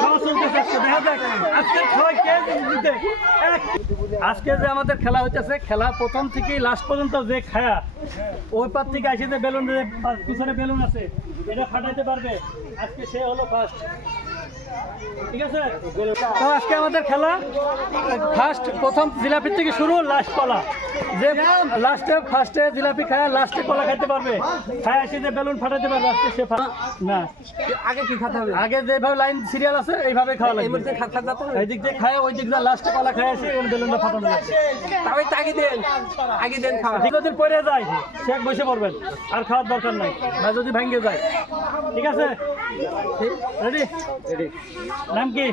খাওয়া আজকে দেখা খাওয়া আজকে যে আমাদের খেলা হইতেছে, খেলা প্রথম থেকে লাস্ট পর্যন্ত যে খায়া, ওই পার থেকে আসে যে বেলুন পিছনে বেলুন আছে, এটা ফাটাইতে পারবে। আজকে সে হলো ফার্স্ট ঠিক আছে? তো আজকে আমাদের খেলা ফার্স্ট প্রথম জিলাপির থেকে শুরু লাস্ট কলা যে লাস্টে ফার্স্টে জিলাপি খায় লাস্টে কলা খাইতে পারবে। খায় এসে যে বেলুন ফাটাতে পারবে আজকে সে না। আগে কি খাতে হবে? আগে যেভাবে লাইন সিরিয়াল আছে এইভাবে খাওয়া লাগবে। খাতে এই দিক দিয়ে খায় ওই দিক দিয়ে লাস্টে কলা খায় এসে ওই বেলুনটা ফাটানো লাগবে। তবে আগে দেন। আগে দেন খাওয়া। দীর্ঘদিন পরে যায় সে বসে পড়বেন। আর খাওয়ার দরকার নাই বা যদি ভেঙে যায়। ঠিক আছে? রেডি নাম কি?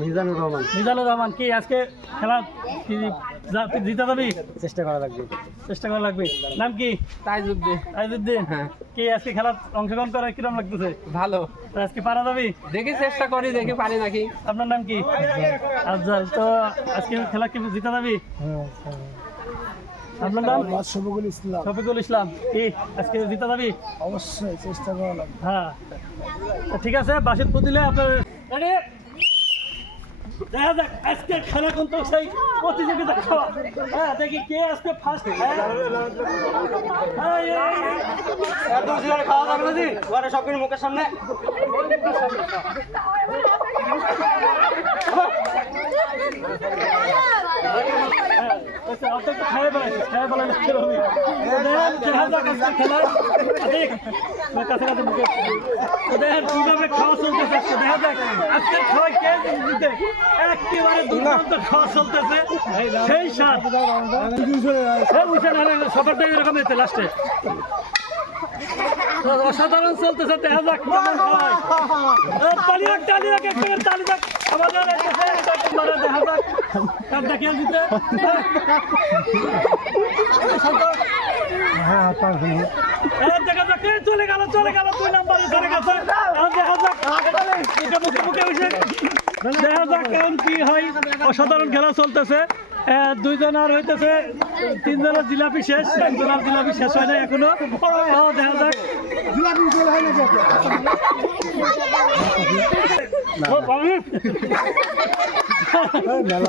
মিজানুর রহমান। মিজানুর রহমান কি আজকে খেলা জিতে যাবি? চেষ্টা করা লাগবে। চেষ্টা করা লাগবে। নাম কি? তাই যুদ্ধে আইজুদ্দিন হ্যাঁ। কি আজকে খেলা অংশগ্রহণ করে কিরম লাগতেছে? ভালো। আজকে পারা যাবি? দেখি চেষ্টা করি দেখি পারি নাকি। আপনার নাম কি? আফজাল। তো আজকে খেলা কি জিতে যাবি? আপনার নাম? শফিকুল ইসলাম। শফিকুল ইসলাম। কি আজকে জিতে যাবি? অবশ্যই চেষ্টা করা লাগবে। হ্যাঁ। ঠিক আছে বাসিত দিলে আপনার? দেখা যাক আজকে খেলা কিন্তু সেই প্রতিযোগিতা খাওয়া হ্যাঁ দেখি কে আজকে ফার্স্ট খাওয়া যাবে না ঘরে সামনে হ্যাঁ, আচ্ছা, খাওয়া চলতেছে লাস্টে। অসাধারণ চলতেছে দেখা যাক তালি রাখ তালি রাখ একটু তালি রাখ আমাদের মারা দেখা যাক। কার দেখিয়ে দিতে এ, দেখা যাক। চলে গেল চলে গেল দুই নাম্বারে চলে গেছে। দেখা যাক। এটা মুখে মুখে বসে। দেখা যাক কি হয়। অসাধারণ খেলা চলতেছে। দুইজন আর হইতেছে তিনজনের জিলাপি শেষ একজনের জিলাপি শেষ হয় না এখনও। দেখা যাক। ও, পানি?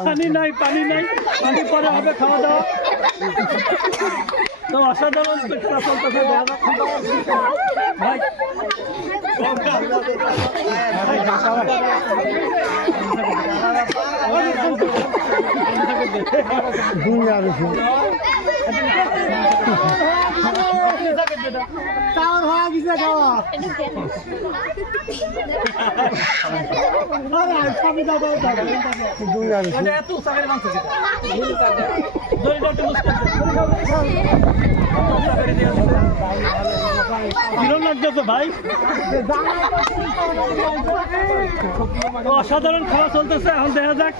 পানি নাই পানি নাই। পানি পরে হবে খাওয়া দাওয়া। তো অসাধারণ খেলা চলতেছে দেখা যাক ভাই এটা এত মাংস দিয়ে। লাগতেছে ভাই? অসাধারণ খেলা চলতেছে এখন দেখা যাক।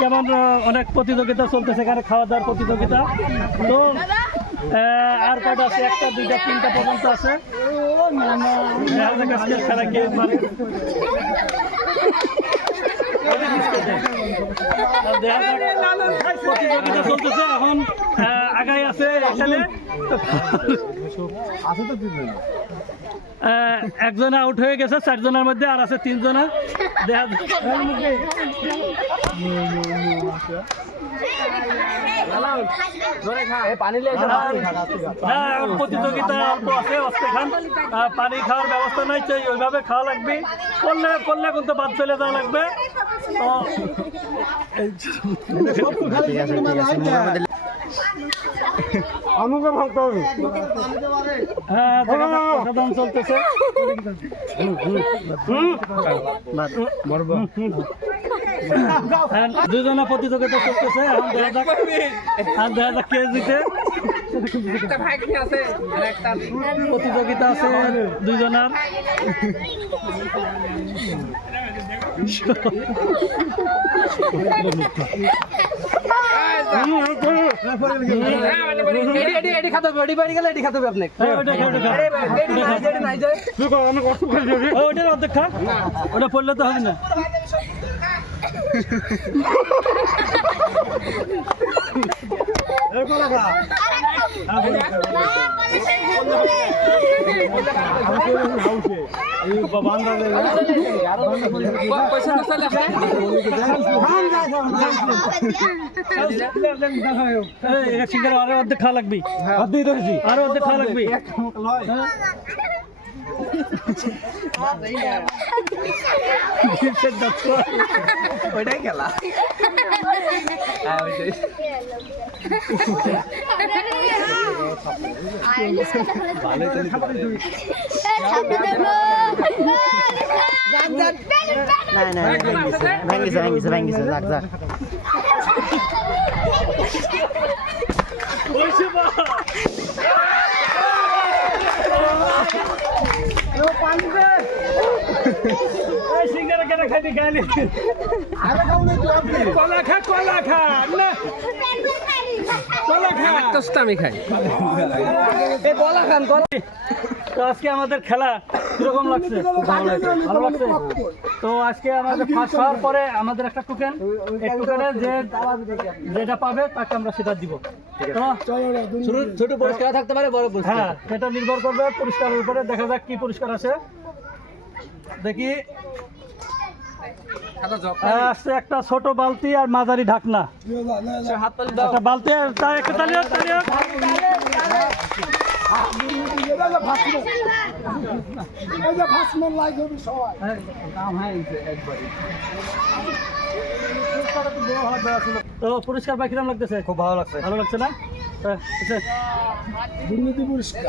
কেমন অনেক প্রতিযোগিতা চলতেছে এখানে খাওয়া দাওয়ার প্রতিযোগিতা। তো আর কটা আছে? একটা দুইটা তিনটা পর্যন্ত আছে। খেলা কে প্রতিযোগিতা চলতেছে এখন আগাই আছে এখানে আছে তো একজন আউট হয়ে গেছে, চারজনের মধ্যে আর আছে তিনজনা। প্রতিযোগিতা পানি খাওয়ার ব্যবস্থা ওইভাবে খাওয়া লাগবে। করলে করলে যাওয়া লাগবে। অনুভব হতে হবে। হ্যাঁ দেখা চলতেছে। হ্যাঁ, দুজনে প্রতিযোগিতা চলতেছে এখন দেখা যাক। আর দেখা যাক কে জিতে। একটা ভাগ্নি আছে আর একটা প্রতিযোগিতা আছে দুইজনের। ওটা পড়লে তো হবে না পয়সা তো চলে আসে এই, এক সিঙ্গারা আরও অর্ধেক খাওয়া লাগবে আরও অর্ধেক খাওয়া লাগবে হ্যাঁ? কিসের দাঁত? ওইটাই খেলা सिङ्गर केटा खाने गाली कला खा कला खा তোষটা আমি খাই। কলা খান কলা। তো আজকে আমাদের খেলা কীরকম লাগছে? ভালো লাগছে। ভালো লাগছে। তো আজকে আমাদের ফার্স্ট হওয়ার পরে আমাদের একটা টোকেন এই টোকেনে যে যেটা পাবে তাকে আমরা সেটা দিব। ছোট ছোট পুরস্কার থাকতে পারে বড় পুরস্কার হ্যাঁ সেটা নির্ভর করবে পুরস্কারের উপরে। দেখা যাক কি পুরস্কার আছে। দেখি। আসছে একটা ছোট বালতি আর মাঝারি ঢাকনা। দাও। একটা বালতি আর তার একটা তালি তালি তো পুরস্কার পাই কিরম লাগতেছে? খুব ভালো লাগছে। ভালো লাগছে না? আচ্ছা। দুর্নীতি পুরস্কার।